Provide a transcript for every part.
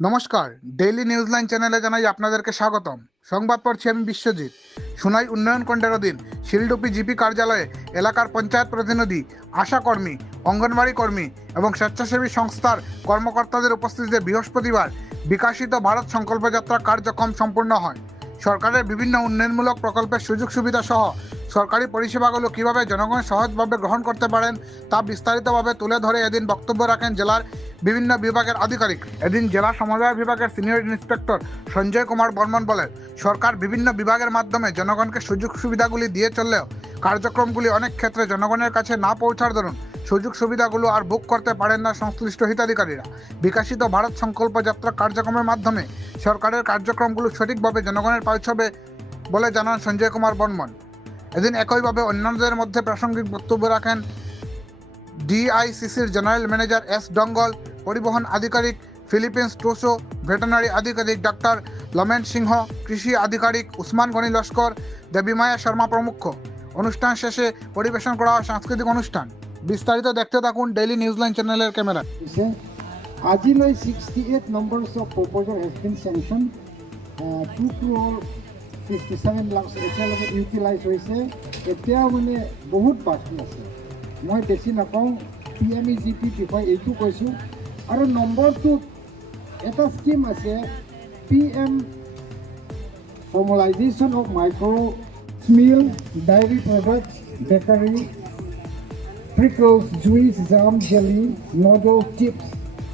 নমস্কার daily news line চ্যানেলে জানাই আপনাদেরকে স্বাগতম। সংবাদ পড়ছি আমি বিশ্বজিৎ। সোনাই উন্নয়ন খণ্ডের অধীন শিলডুপি জিপি কার্যালয়ে এলাকার পঞ্চায়েত প্রতিনিধি আশাকর্মী অঙ্গনবাড়ি কর্মী এবং স্বেচ্ছাসেবী সংস্থার কর্মকর্তাদের উপস্থিতিতে বৃহস্পতিবার বিকাশিত ভারত সংকল্প যাত্রা কার্যক্রম সম্পূর্ণ হয়। সরকারের বিভিন্ন উন্নয়নমূলক প্রকল্পের সুযোগ সুবিধা সহ সরকারি পরিষেবাগুলো কীভাবে জনগণ সহজভাবে গ্রহণ করতে পারেন তা বিস্তারিতভাবে তুলে ধরে এদিন বক্তব্য রাখেন জেলার বিভিন্ন বিভাগের আধিকারিক। এদিন জেলা সমবায় বিভাগের সিনিয়র ইন্সপেক্টর সঞ্জয় কুমার বর্মন বলেন, সরকার বিভিন্ন বিভাগের মাধ্যমে জনগণকে সুযোগ সুবিধাগুলি দিয়ে চললেও কার্যক্রমগুলি অনেক ক্ষেত্রে জনগণের কাছে না পৌঁছার দরুন সুযোগ সুবিধাগুলো আর বুক করতে পারেন না সংশ্লিষ্ট হিতাধিকারীরা। বিকাশিত ভারত সংকল্প যাত্রা কার্যক্রমের মাধ্যমে সরকারের কার্যক্রমগুলো সঠিকভাবে জনগণের পৌঁছবে বলে জানান সঞ্জয় কুমার বর্মন। এদিন একইভাবে অন্যান্যদের মধ্যে প্রাসঙ্গিক বক্তব্য রাখেন ডিআইসিসির জেনারেল ম্যানেজার এস ডঙ্গল, পরিবহন আধিকারিক ফিলিপিন্স টোসো ভেটেনারি আধিকারিক ডাক্তার লমেন সিংহ, কৃষি আধিকারিক উসমান গনি লস্কর দেবীমায়া শর্মা প্রমুখ। অনুষ্ঠান শেষে পরিবেশন করা সাংস্কৃতিক অনুষ্ঠান। বিস্তারিত দেখতে থাকুন ডেইলি নিউজলাইন চ্যানেলের ক্যামেরা আজিলৈ sixty eight numbers of proposal has been sanctioned two crore fifty seven lakh এতিয়ালৈকে ইউটিলাইজ হৈছে। এতিয়াও মানে বহুত বাকী আছে। মই বেছি নকওঁ P M E G P বিষয়ে এইটো কৈছোঁ। আৰু নম্বৰটোত এটা স্কিম আছে। P M formalisation of micro' mill dairy products bakery Prickles, juice, jam, jelly, noodle, chips,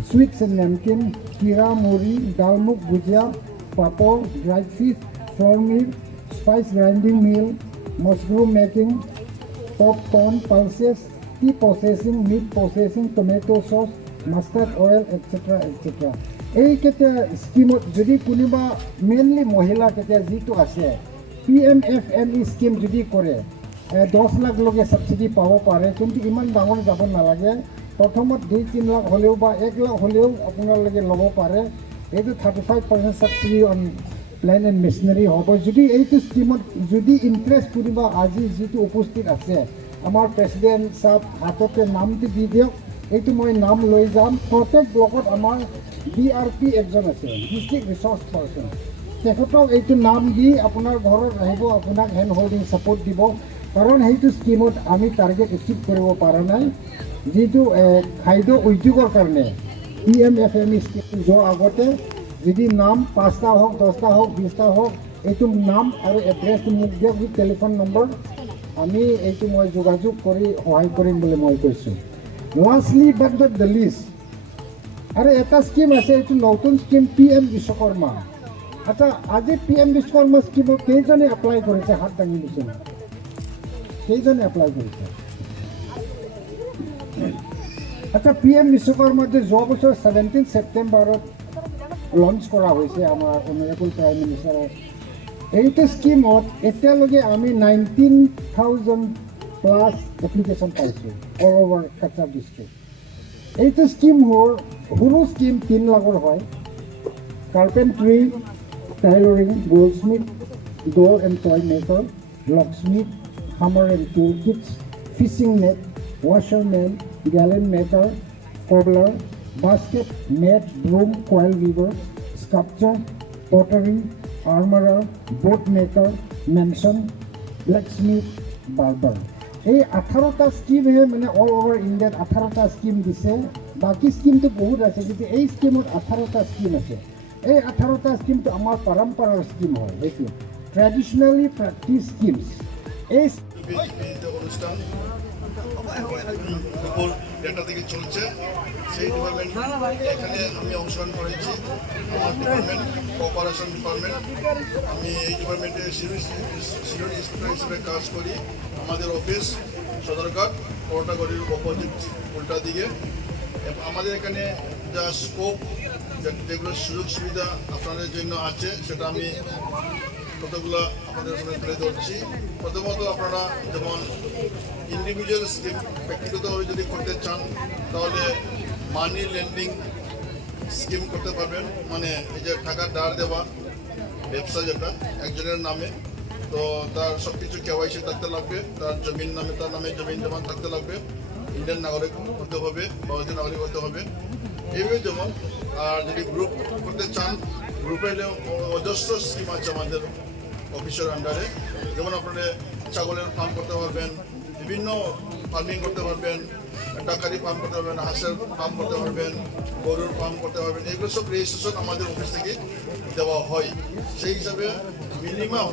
sweets and namkin, kira, muri, dalmuk, bhujia, papor, dried fish, flour meal, spice grinding meal, mushroom making, popcorn, pulses, tea processing, meat processing, tomato sauce, mustard oil, etc. etc. এইকেইটা স্কিমত যদি কোনোবা mainly মহিলা কেতিয়া যিটো আছে P M F M E scheme যদি কৰে দহ লাখলৈকে ছাবচিডি পাব পাৰে, কিন্তু ইমান ডাঙৰ যাব নালাগে। প্ৰথমত দুই, তিনি লাখ হ'লেও বা এক লাখ হ'লেও আপোনালোকে ল'ব পাৰে। এইটো thirty five percent subsidy on plant and machinery হ'ব। যদি এইটো স্কিমত যদি ইণ্টাৰেষ্ট কোনোবা আজি যিটো উপস্থিত আছে, আমাৰ প্ৰেচিডেণ্ট চাব হাততে নামটো দি দিয়ক। এইটো মই নাম লৈ যাম। প্ৰত্যেক ব্লকত আমাৰ ডি আৰ পি একজন আছে ডিষ্ট্ৰিক্ট ৰিচৰ্চ পাৰ্চন তেখেতক এইটো নাম দি আপোনাৰ ঘৰত আহিব, আপোনাক হেণ্ড হোল্ডিং ছাপৰ্ট দিব। কাৰণ সেইটো স্কিমত আমি টাৰ্গেট এচিভ কৰিব পৰা নাই। যিটো খাদ্য উদ্যোগৰ কাৰণে P M F M scheme যোৱাৰ আগতে, যদি নাম পাঁচটা হওক, দহটা হওক বিছটা হওক, এইটো নাম আৰু এড্ৰেছটো মোক দিয়ক টেলিফোন নম্বৰ আমি এইটো মই যোগাযোগ কৰি সহায় কৰিম বুলি মই কৈছোঁ। Lastly but the the list আৰু এটা স্কিম আছে, এইটো নতুন স্কিম পি এম বিশ্বকৰ্মা। আচ্ছা আজি পি এম বিশ্বকৰ্মা স্কিমত কেইজনে এপ্লাই কৰিছে, হাত দাঙি দিছে? কেইজনে এপ্লাই কৰিছে আচ্ছা পি এম বিশ্বকৰ্মাটো যোৱা বছৰ ছেভেণ্টিন ছেপ্টেম্বৰত লঞ্চ কৰা হৈছে আমাৰ অনাৰেবল প্ৰাইম মিনিষ্টাৰৰ এইটো স্কিমত এতিয়ালৈকে আমি নাইনটিন থাউজেণ্ড প্লাছ এপ্লিকেশ্যন পাইছোঁ অল অভাৰ কাছাৰ ডিষ্ট্ৰিক্ট এইটো স্কিম হ'ল, সৰু স্কিম তিনি লাখৰ হয়। Carpentry tailoring goldsmith doll and toy maker locksmith tool kits, fishing net, washerman, gallon maker, cobbler, basket, net, broom, coil weaver, sculpture, pottery, armorer, boat maker, manson, blacksmith, barber. এই আঠাৰোটা স্কিমহে মানে all over ইণ্ডিয়াত আঠাৰোটা scheme দিছে বাকী স্কিমটো বহুত আছে কিন্তু এই স্কিমত আঠাৰোটা স্কিম আছে এই আঠাৰোটা স্কিমটো আমাৰ পৰম্পৰাৰ স্কিম হয় এইটো ট্ৰেডিশ্যনেলি প্ৰেক্টিছ স্কিমছ এই অনুষ্ঠান উপর ডেটা থেকে চলছে সেই ডিপার্টমেন্ট এখানে আমি অংশগ্রহণ করেছি আমার ডিপার্টমেন্ট কোঅপারেশন ডিপার্টমেন্ট আমি এই ডিপার্টমেন্টে সিনিয়র ইন্সপেক্টর হিসেবে কাজ করি আমাদের অফিস সদরঘাট করোটাগড়ির অপোজিট উল্টা দিকে আমাদের এখানে যা স্কোপ যেগুলো সুযোগ সুবিধা আপনাদের জন্য আছে সেটা আমি কতগুলো আপনাদের সামনে তুলে ধরছি। প্রথমত আপনারা যেমন ইন্ডিভিজুয়াল স্কিম ব্যক্তিগতভাবে যদি করতে চান, তাহলে মানি লেন্ডিং স্কিম করতে পারবেন। মানে এই যে টাকা ধার দেওয়া, ব্যবসা যেটা, একজনের নামে। তো তার সব কিছু কেওয়াইসি থাকতে লাগবে, তার জমির নামে, তার নামে জমিন জমা থাকতে লাগবে। ইন্ডিয়ান নাগরিক হতে হবে ভারতীয় নাগরিক হতে হবে। এইভাবে যেমন, আর যদি গ্রুপ করতে চান গ্রুপে অজস্র স্কিম আছে আমাদের। অফিসের আন্ডারে যেমন আপনারা ছাগলের ফার্ম করতে পারবেন, বিভিন্ন ফার্মিং করতে পারবেন ডাকারি ফার্ম করতে পারবেন, হাঁসের ফার্ম করতে পারবেন, গরুর ফার্ম করতে পারবেন, এগুলো সব রেজিস্ট্রেশন আমাদের অফিস থেকে দেওয়া হয়। সেই হিসাবে মিনিমাম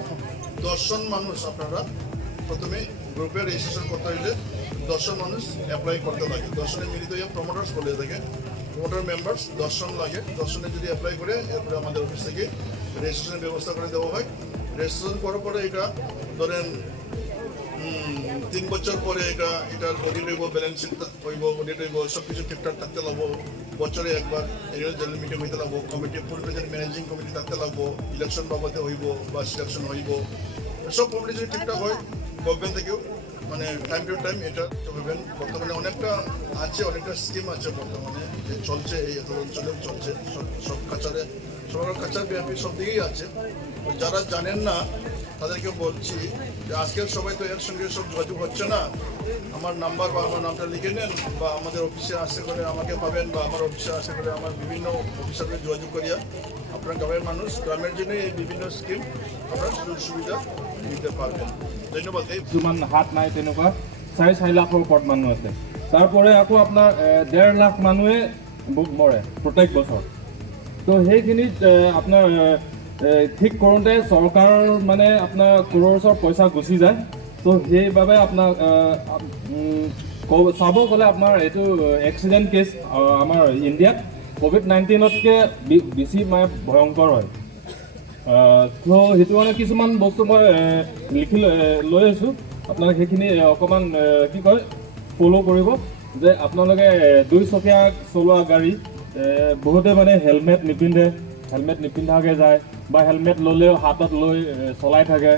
দশজন মানুষ আপনারা প্রথমে গ্রুপে রেজিস্ট্রেশন করতে হইলে দশজন মানুষ অ্যাপ্লাই করতে লাগে। দশজনে মিলিত হয়ে প্রমোটার্স বলে থাকে। প্রমোটার মেম্বার্স দশজন লাগে। দশজনে যদি অ্যাপ্লাই করে, এরপরে আমাদের অফিস থেকে রেজিস্ট্রেশনের ব্যবস্থা করে দেওয়া হয়। রেজিস্ট্রেশন করার পরে এটা ধরেন তিন বছর পরে এটা, এটার অডিট হইব ব্যালেন্স হইব অডিট হইব সব কিছু ঠিকঠাক থাকতে লাগবো। বছরে একবার এরিয়াল জেনারেল মিটিং হইতে লাগবো কমিটি ফুল ম্যানেজিং কমিটি থাকতে লাগবো ইলেকশন বাবদে হইব বা সিলেকশন হইব। সব কমিটি যদি ঠিকঠাক হয় গভর্নমেন্ট থেকেও মানে টাইম টু টাইম এটা হইবেন বর্তমানে অনেকটা আছে, অনেকটা স্কিম আছে বর্তমানে, যে চলছে, এই অঞ্চলেও চলছে, সব সব কাছারে সবার কাছার ব্যাপী সব দিকেই আছে। যারা জানেন না তাদেরকে বলছি যে আজকের সবাই তো এর সঙ্গে সব যোগাযোগ হচ্ছে না। আমার নাম্বার বা আমার নামটা লিখে নেন বা আমাদের অফিসে আসে করে আমাকে পাবেন বা আমার অফিসে আসে করে আমার বিভিন্ন অফিসারকে যোগাযোগ করিয়া আপনার গ্রামের মানুষ গ্রামের জন্য এই বিভিন্ন স্কিম আপনার সুযোগ সুবিধা নিতে পারবেন। ধন্যবাদ এই কিছুমান হাত নাই তেনেকুৱা। চাৰি চাৰি লাখৰ ওপৰত মানুহ আছে। তাৰপৰে আকৌ আপোনাৰ এ, ডেৰ লাখ মানুহে ভোগ মৰে প্ৰত্যেক বছৰ। তো সেইখিনিত এ, ঠিক কৰোঁতে চৰকাৰৰ মানে আপোনাৰ কৰ'ৰছৰ পইচা গুচি যায়। তো সেইবাবে আপোনাক চাব গ'লে আপোনাৰ এইটো এক্সিডেণ্ট কেছ আমাৰ ইণ্ডিয়াত ক'ভিড নাইণ্টিনতকৈ বেছি মানে ভয়ংকৰ হয়। তো সেইটো কাৰণে কিছুমান বস্তু মই লিখি লৈ- আছোঁ। আপোনালোকে সেইখিনি অকণমান কি কয় ফ'ল' কৰিব যে আপোনালোকে দুইচকীয়া চলোৱা গাড়ী বহুতে মানে হেলমেট নিপিন্ধে হেলমেট নিপিন্ধাকৈ যায়। বা হেলমেট ল'লেও হাতত লৈ চলাই থাকে।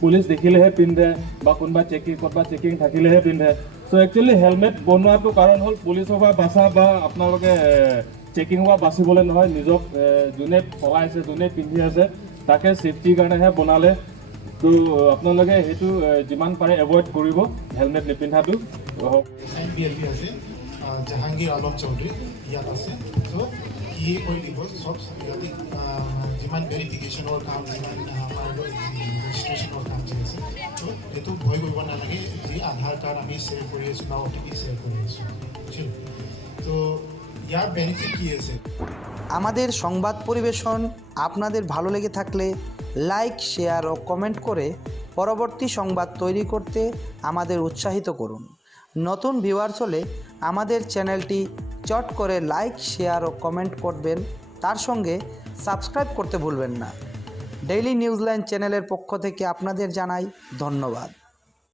পুলিচ দেখিলেহে পিন্ধে বা কোনোবা চেকিং, ক'ৰবাত চেকিং থাকিলেহে পিন্ধে। চ' একচুৱেলি হেলমেট বনোৱাটো কাৰণ হ'ল পুলিচৰ পৰা বাচা বা আপোনালোকে চেকিঙৰ পৰা বাচিবলৈ নহয়। নিজক যোনে চলাইছে, যোনে পিন্ধি আছে, তাকে ছেফটিৰ কাৰণেহে বনালে। তো, আপোনালোকে সেইটো যিমান পাৰে এভইড কৰিব হেলমেট নিপিন্ধাটো। হওক আছে জাহাংগীৰ আলম চৌধুৰী, ইয়াত আছে। যিমান ভেৰিফিকেশ্যনৰ কাম যিমান আমাৰ ৰেজিষ্ট্ৰেশ্যনৰ কাম যি আছে চ' এইটো ভয় কৰিব নালাগে, যি আধাৰ কাৰ্ড আমি শ্বেয়াৰ কৰি আছোঁ বা অ' টি পি শ্বেয়াৰ কৰি আছোঁ তো ইয়াৰ বেনিফিট কি আছে? আমাদের সংবাদ পরিবেশন আপনাদের ভালো লেগে থাকলে লাইক শেয়ার ও কমেন্ট করে পরবর্তী সংবাদ তৈরি করতে আমাদের উৎসাহিত করুন। নতুন ভিউয়ার্স হলে আমাদের চ্যানেলটি চট করে লাইক শেয়ার ও কমেন্ট করবেন। তার সঙ্গে সাবস্ক্রাইব করতে ভুলবেন না। ডেইলি নিউজল্যান্ড চ্যানেলের পক্ষ থেকে আপনাদের জানাই ধন্যবাদ।